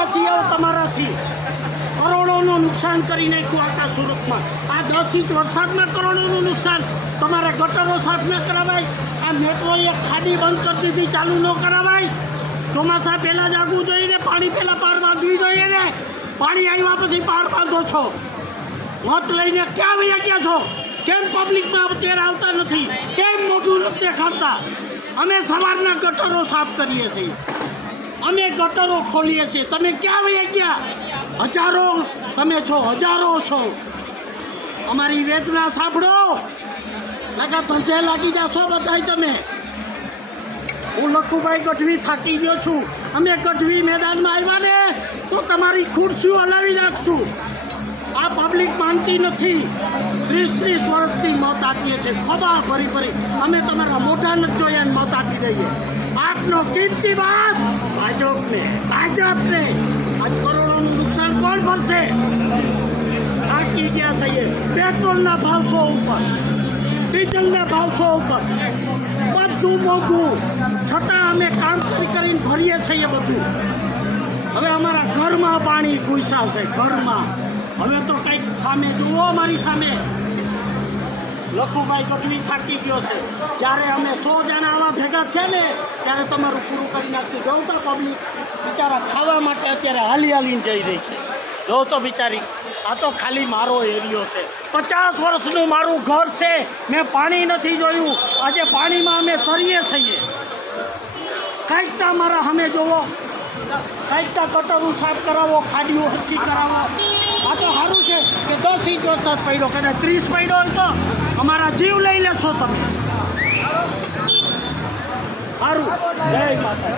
ગયા છીએ તમારાથી. કરોડોનું નુકસાન કરી નાખ્યું આખા સુરતમાં. આ 10 ઇંચ વરસાદમાં કરોડોનું નુકસાન. તમારે ગટરો સાફ ન કરાવાય. આ મેટ્રોએ ખાડી બંધ કરી દીધી, ચાલુ ન કરાવાય. ચોમાસા પહેલાં જાગવું જોઈએ ને, પાણી પહેલાં પાર બાંધવી જોઈએ ને. પાણી આવ્યા પછી પાર બાંધો છો. મત લઈને ક્યાં વયા ગયા છો? કેમ પબ્લિકમાં અત્યારે આવતા નથી? કેમ મોઢું નથી દેખાડતા? અમે સવારના ગટરો સાફ કરીએ છીએ, અમે ગટરો ખોલીએ છીએ. તમે ક્યાં વયા ગયા? હજારો તમે છો, હજારો છો. અમારી વેદના સાંભળો. લગા ધંધે લાગી જશો બધાય તમે. હું લખુભાઈ ગઢવી થાકી ગયો છું. અમે ગઢવી મેદાનમાં આવ્યા ને તો તમારી ખુરશીઓ હલાવી નાખશું. આ પબ્લિક માનતી નથી. 30 વર્ષથી મત આપીએ છીએ, ખભા ભરી ભરી. અમે તમારા મોઢા નથી જોયા ને મત આપી દઈએ. આપનો કિંમતી વાત ભાજપને. આજ કરોડોનું નુકસાન કોણ ભરશે? થાકી ગયા છીએ. પેટ્રોલના ભાવ 100 ઉપર, ડીઝલના ભાવ 100 ઉપર, બધું મોંઘું. છતાં અમે કામ કરીને ભરીએ છીએ બધું. હવે અમારા ઘરમાં પાણી ઘૂસ્યા છે, ઘરમાં. હવે તો કંઈક સામે જુઓ, અમારી સામે. લખુભાઈ ગઢવી થાકી ગયો છે. જ્યારે અમે 100 જણા આવા ભેગા છે ને ત્યારે તમારું પૂરું કરી નાખ્યું. જોઉં તો પબ્લિક બિચારા ખાવા માટે અત્યારે હાલીને જઈ રહી છે. જો તો બિચારી, આ તો ખાલી મારો એરિયો છે. 50 વર્ષનું મારું ઘર છે. મેં પાણી નથી જોયું. આજે પાણીમાં અમે તરીએ છીએ. કંઈક તો મારા સામે જોવો, કંઈક તો ગટરું સાફ કરાવો, ખાડીઓ હરખી કરાવો. આ તો સારું છે કે 10 ઇંચ વરસાદ પડ્યો, કદાચ 30 પડ્યો હોય તો અમારા જીવ લઈ લેશો તમે. સારું. જય માતા.